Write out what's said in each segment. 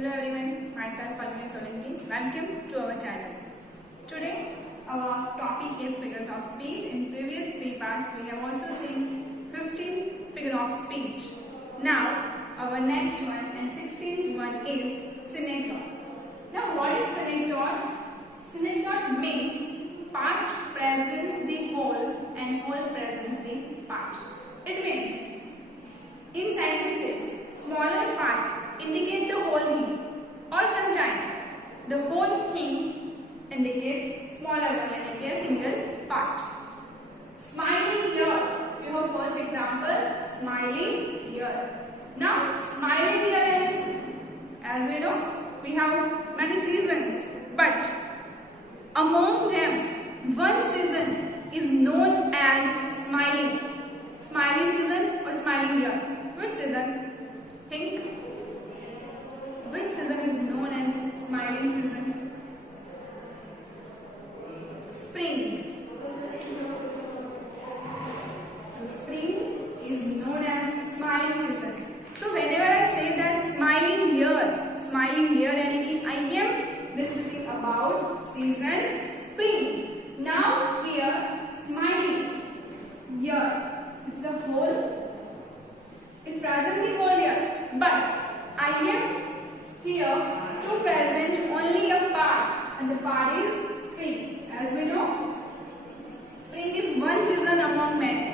Hello everyone, myself Palmini Solanki. Welcome to our channel. Today our topic is figures of speech. In previous 3 parts we have also seen 15 figure of speech. Now our next one and 16th one is synecdoche. Now what is synecdoche? Synecdoche means part presents the whole and whole presents the part. It means in sentences, smaller parts indicate the whole thing, or sometimes the whole thing indicate smaller one, like a single part. Smiling ear, you have first example, smiling ear. Now, smiling ear, as we know, we have many seasons, but among them, one season is known as smiling. Smiley season or smiling ear? Which season? Think. Which season is known as smiling season? Spring. So spring is known as smiling season. So whenever I say that smiling year यानी कि I am discussing about season spring. Now here smiling year is the whole. It presents the whole year, but I am here to present only a part, and the part is spring. As we know, spring is one season among many.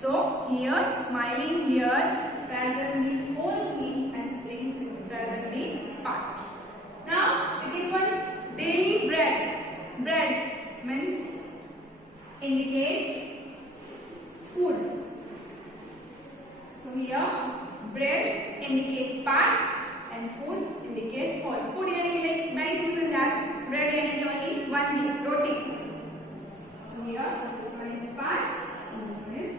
So here smiling here present the whole thing and spring present the part. Now second one, daily bread. Bread means indicate food. So here bread indicate part and food indicate whole. Food यानी like many things in that. Bread यानी only one thing, roti. So here this one is part and this one is.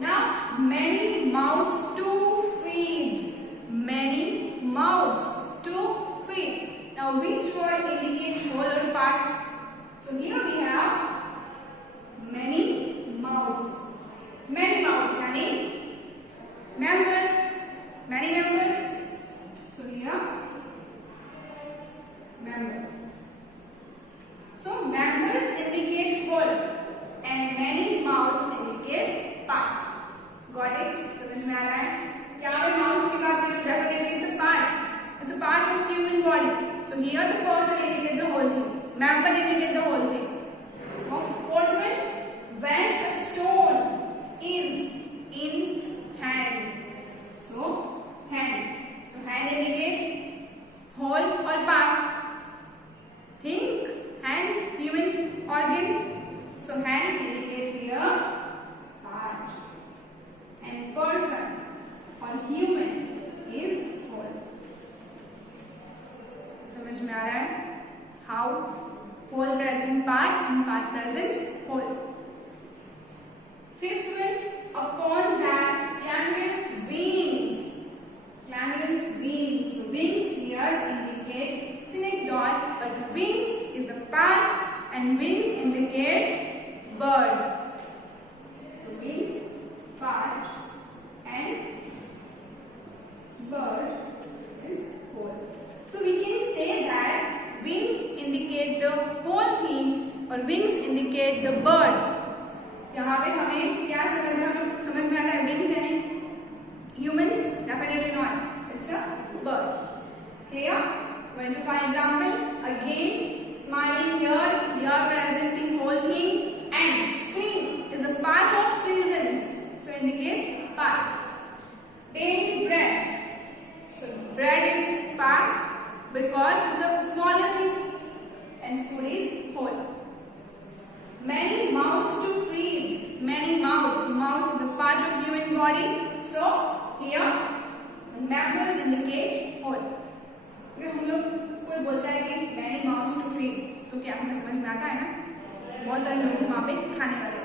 Now many mouths to feed. Many mouths to feed. Now which word indicates whole or part? So here we have many mouths. Many mouths यानी members. Many members. So here members. So members indicate whole and many mouths indicate part. Got it? समझ में आ रहा है? क्या मैं mouth की बात करूँ? Definitely it's a part. It's a part of human body. So here the person indicate the whole thing. Member indicate the whole thing. Fourth one, when a stone is in hand. So hand. So hand indicate whole or part. Think, hand, human organ. So hand indicate here part. And person or human is whole. समझ में आ रहा है? How whole present part and part present whole. Fifth one, upon that clamorous wings. Clamorous wings. So wings here indicate synecdoche, but wings is a part and wings indicate bird. So wings, part and bird is whole. So we can say that wings indicate the whole thing or wings indicate the bird. यहाँ पे हमें क्या समझ में आता है? Wings यानी humans? Definitely not. It's a bird. Clear? Going to find example. Again, smiling here presenting whole thing, and spring is a part of seasons. So indicate part. Daily bread. So bread is part because it's a smaller thing, and food is whole. Many mouths to feed. Many mouths. Mouth is a part of human body. So here members indicate whole. अगर हम लोग कोई बोलता है कि many mouths to feed, तो क्या हमें समझ में आता है ना? बहुत सारे लोग वहाँ पे खाने वाले.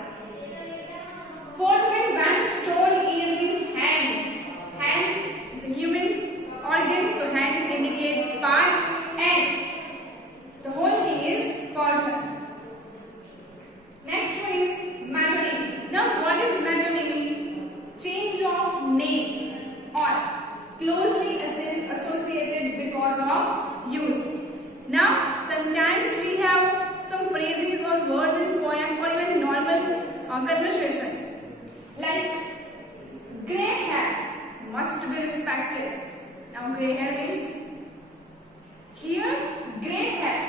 Fourth one, when stone is in hand. Hand is a human organ, so hand indicates part and the whole thing is person. Next one is metronym. Now what is metronym? Change of name or closely sometimes we have some phrases or words in poem or even normal conversation like gray hair must be respected. Now gray hair means here gray hair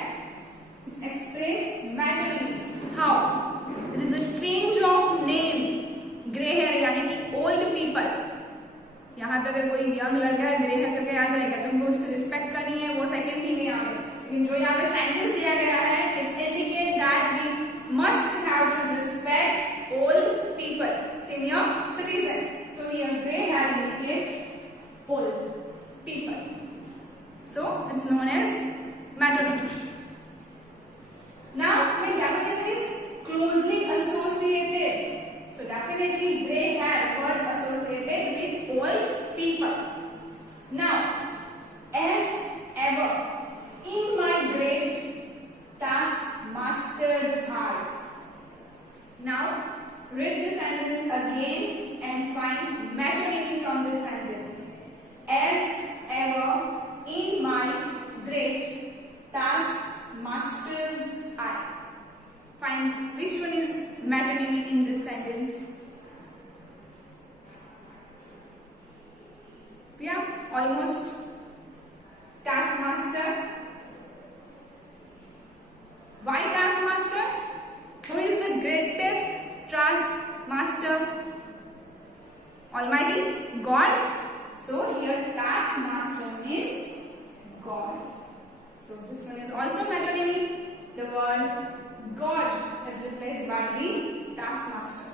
it's expressed maternally. How? There is a change of name. Gray hair यानी कि old people. यहाँ पे अगर कोई young लड़का है grey hair करके आ जाएगा तो हमको उसको रिस्पेक्ट करनी है, वो सेकंड थिंग है यहाँ पे. लेकिन जो यहाँ पे सेंटेंस दिया गया है it's indicate that we must have to respect old people, senior citizen. So here grey hair indicate old people. So it's known as maternity. Now when definition is closely associated, so definitely gray hair were associated with old people. Now as ever in my great taskmaster's heart. Now read the sentence again and find metonymy from this sentence. As ever in my great taskmaster's eye. Find which one is metonymy in this sentence. Yeah, almost. Taskmaster. Why taskmaster? Who is the greatest taskmaster? Almighty God. So here taskmaster means God. So this one is also metonymy. The word God is replaced by the taskmaster.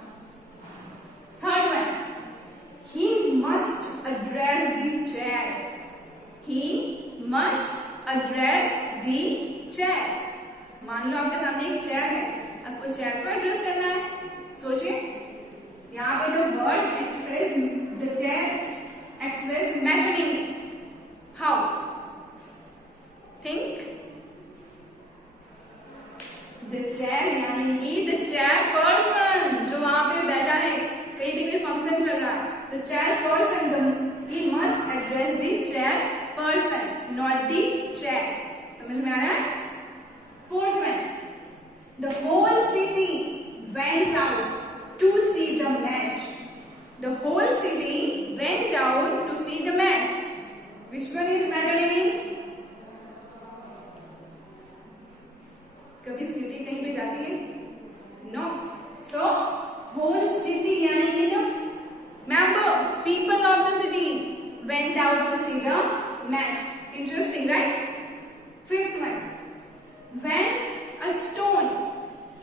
Third one, he must address the chair. He must address the chair. मान लो आपके सामने एक chair है, आपको chair को address करना है. सोचिए यहाँ पे the word express the chair express metonymy. How? Think. The chair यानी कि the chair person जो वहां पे बैठा है, कहीं भी कोई फंक्शन चल रहा है तो chair person he must address the chair person not the chair. समझ में आ रहा है? Fourth one, the whole city went out to see the match. The whole city went out to see the match. Which one is metonymy? कभी city कहीं पे जाती है? No. So whole city यानी कि the member, people of the city went out to see the match. Interesting, right? Fifth one, when a stone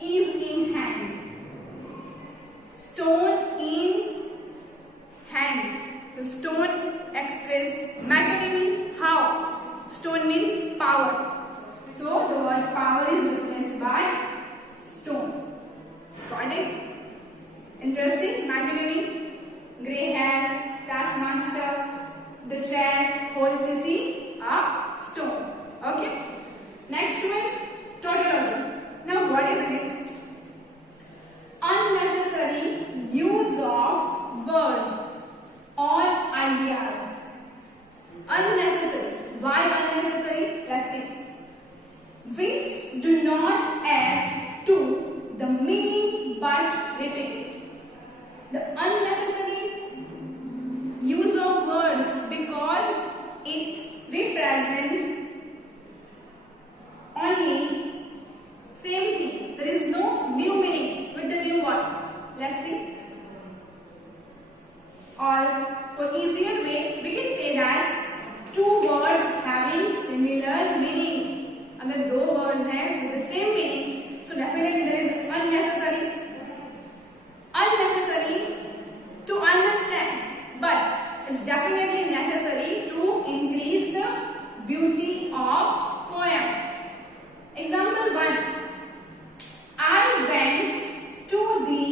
is in hand. Stone in hand. So stone express metonymy. How? Stone means power. So the word power is replaced by stone. Got it? Interesting. Metonymy. Gray hair, taskmaster, the chair, whole city, a stone. Okay. Next one, tautology. Now what is it? Unnecessary use of words or ideas. Unnecessary. Why unnecessary? Let's see. Which do not add to the meaning but repeat it. The unnecessary use of words because it represents only same thing. There is no new meaning with the new word. Let's see. Or for easier way, we can say that two words having similar meaning. अगर दो words हैं with the same meaning, so definitely there is unnecessary. Unnecessary to understand, but it's definitely necessary to increase the beauty of poem. Example 1. I went to the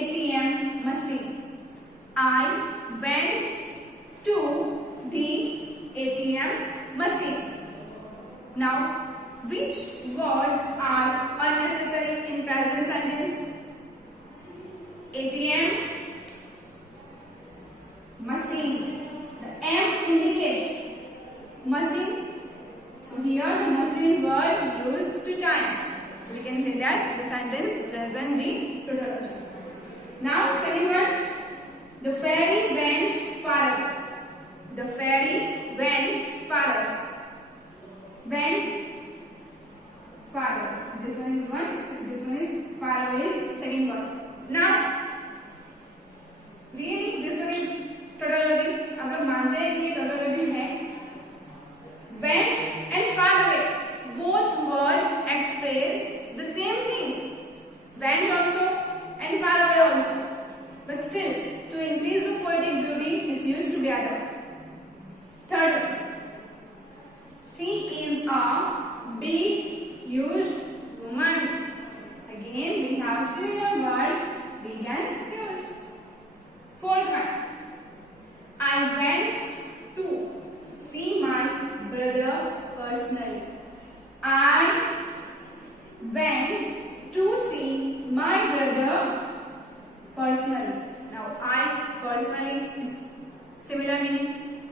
ATM machine. I went to the ATM machine. Now, which words are unnecessary in present sentence? ATM, machine. The M indicates machine. So here the machine word used to time. So we can say that the sentence present the tautology. Now second one, the fairy went far away. The fairy went far away. Went far away. This one is one. So this one is far away is second one. Now really this one is tautology. आप लोग मानते हैं कि tautology है. Went and far away, both words express the same thing. Went also and far away also. But still, to increase the poetic beauty, it's used together. Third, she is a big, huge woman. Again, we have similar word big and huge. Fourth one, I went to see my brother personally. I went to see my brother personally. Now, I personally is similar meaning.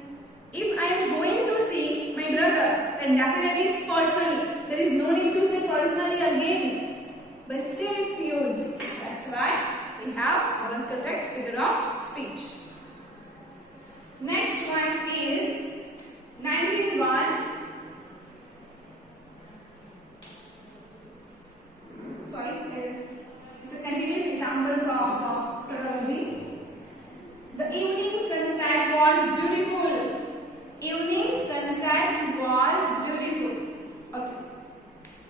If I am going to see my brother, then definitely it's personally. There is no need to say personally again. But still it's used. That's why we have our correct figure of speech. Next one is 91. It's a continuous examples of tautology. The evening sunset was beautiful. Evening sunset was beautiful. Okay.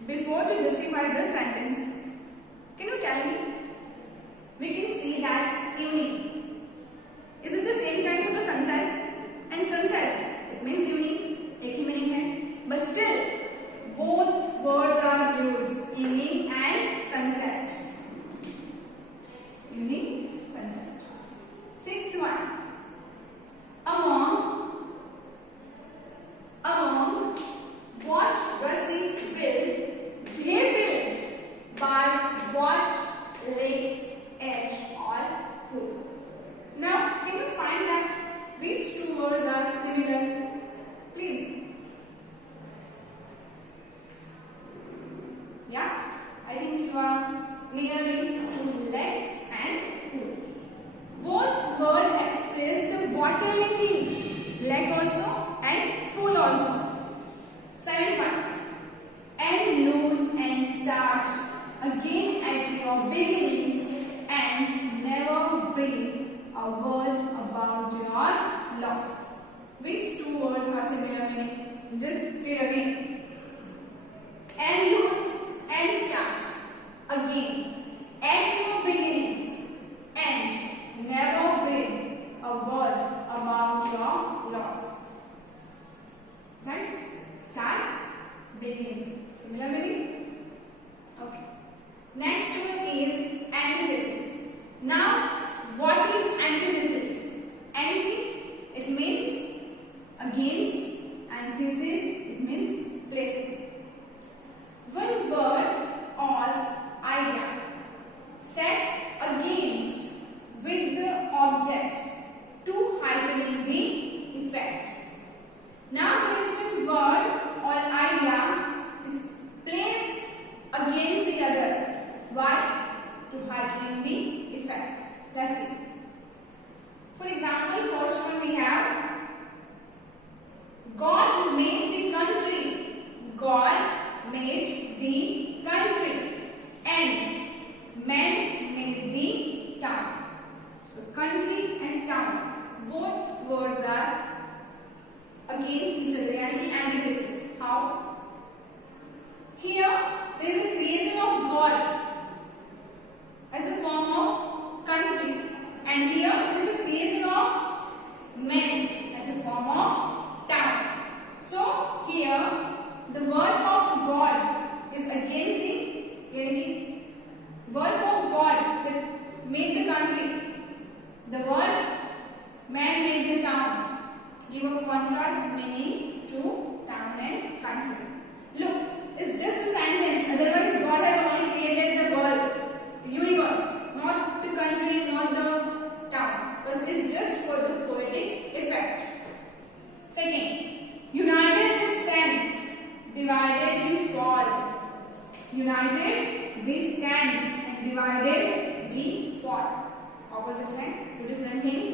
Before to justify the sentence, can you tell me? We can see that evening. Is it the same time for the sunset? And sunset, it means evening. एक ही meaning है. But still, both words are used. Evening and sunset. Evening, sunset. Sixth one. Among what verses will they build by what lakes, edge or pool? Now, can you find that which two words are similar? Please. Yeah, I think you are nearly to lakes and pool. Both words express the water thing, lake also and pool also. Second one, and lose and start again at your beginnings and never be a word about your loss. Which two words have similar meaning? Just read again. And lose and start again at your beginnings and never bring a word about your loss. Right? Start, beginnings. Similar meaning? Okay. Next one is antithesis. Now, what is antithesis? Anti, it means against. Antithesis, it means placing. One word or idea set against with the object to heighten the effect. Now there is one word or idea is placed against the other. Why? To heighten the effect. Let's see. For example, first one we have God made the country. God made the country and man made the town. So country and town, both words are against each other, yani antithesis. How? Here there is a creation of God as a form of country, and here there is a creation of man as a form of town. So here the word of God is against the word of God that made the country. The word man made the town. Give a contrast meaning to town and country. Look, it's just a sentence. Otherwise, God has only created the world, the universe, not the country, not the town. But it's just for the poetic effect. Second, united we stand, divided we fall. United we stand and divided we fall. Opposite है, two different things.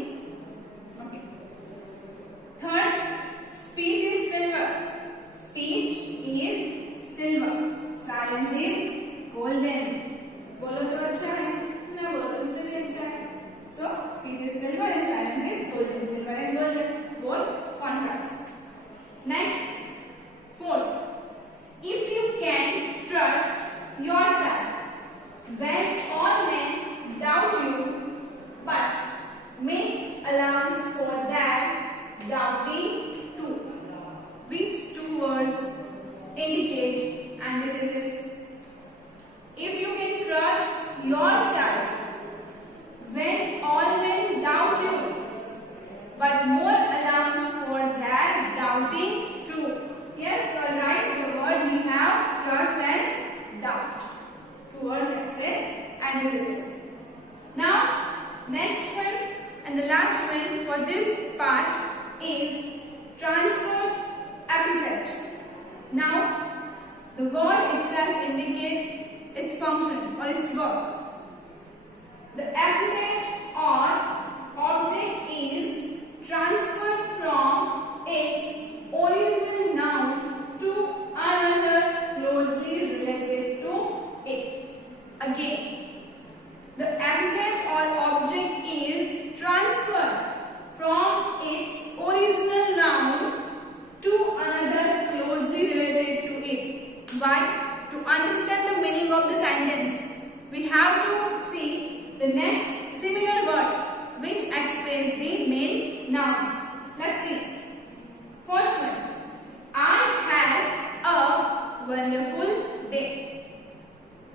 Okay. Third, speech is silver. Speech is silver. Silence is golden. बोलो तो अच्छा है, ना बोलो तो उससे भी अच्छा है. So speech is silver and silence is golden. Silver and golden, both contrast. Next, fourth, if you can trust yourself when all men doubt you, but make allowance for that doubting too. Which two words indicate antithesis? If you can trust yourself when all men doubt you, but more allowance for that doubting too. Yes, you are right. The word we have trust and doubt. Two words express antithesis. Now, next one and the last one for this part is transfer epithet. Now, the word itself indicates its function or its work. The epithet or object is transferred from its original noun to another closely related to it. Again, the epithet or object is transferred from its original noun to another closely related to it. Why? To understand the meaning of the sentence, we have to see the next similar word which express the main noun. Let's see. First one. I had a wonderful day.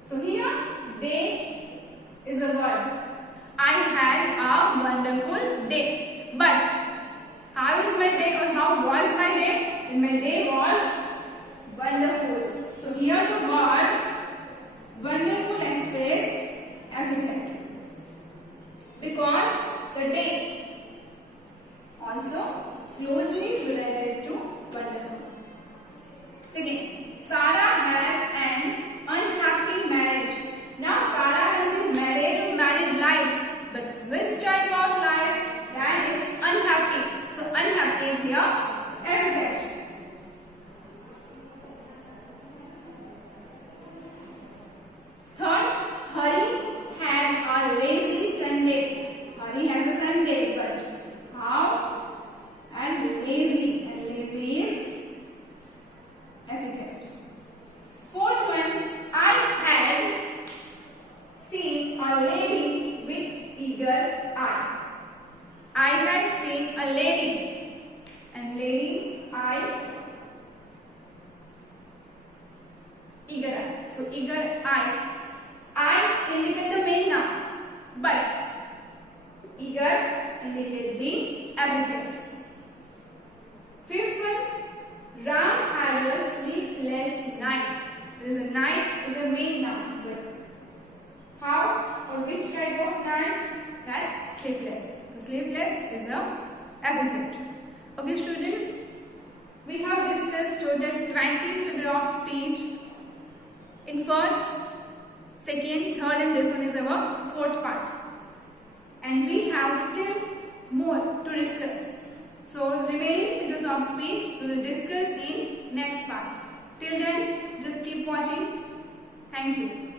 So here, day is a word. I had a wonderful day. But how is my day or how was my day? And my day was wonderful. So here the word wonderful express epithet. Because the day also closely related to wonderful. Second, Sarah has an unhappy marriage. Now Sarah has a marriage or married life, but which type of life? That is unhappy. So unhappy is here epithet. Third, Hari had a lazy Sunday. Hari has a Sunday, but how? And lazy. And lazy is epithet. Fourth one, I had seen a lady with eager eye. I had seen a lady. And lady, eye, eager eye. So eager eye. I indicate the main noun, but eager indicate the epithet. Fifth one, Ram had a sleepless night. There is a night is a main noun, but how or which type of night? That sleepless. So sleepless is the epithet. Okay, students, we have discussed total 20 figure of speech in first, second, third, and this one is our fourth part. And we have still more to discuss. So remaining figures of speech we will discuss in next part. Till then, just keep watching. Thank you.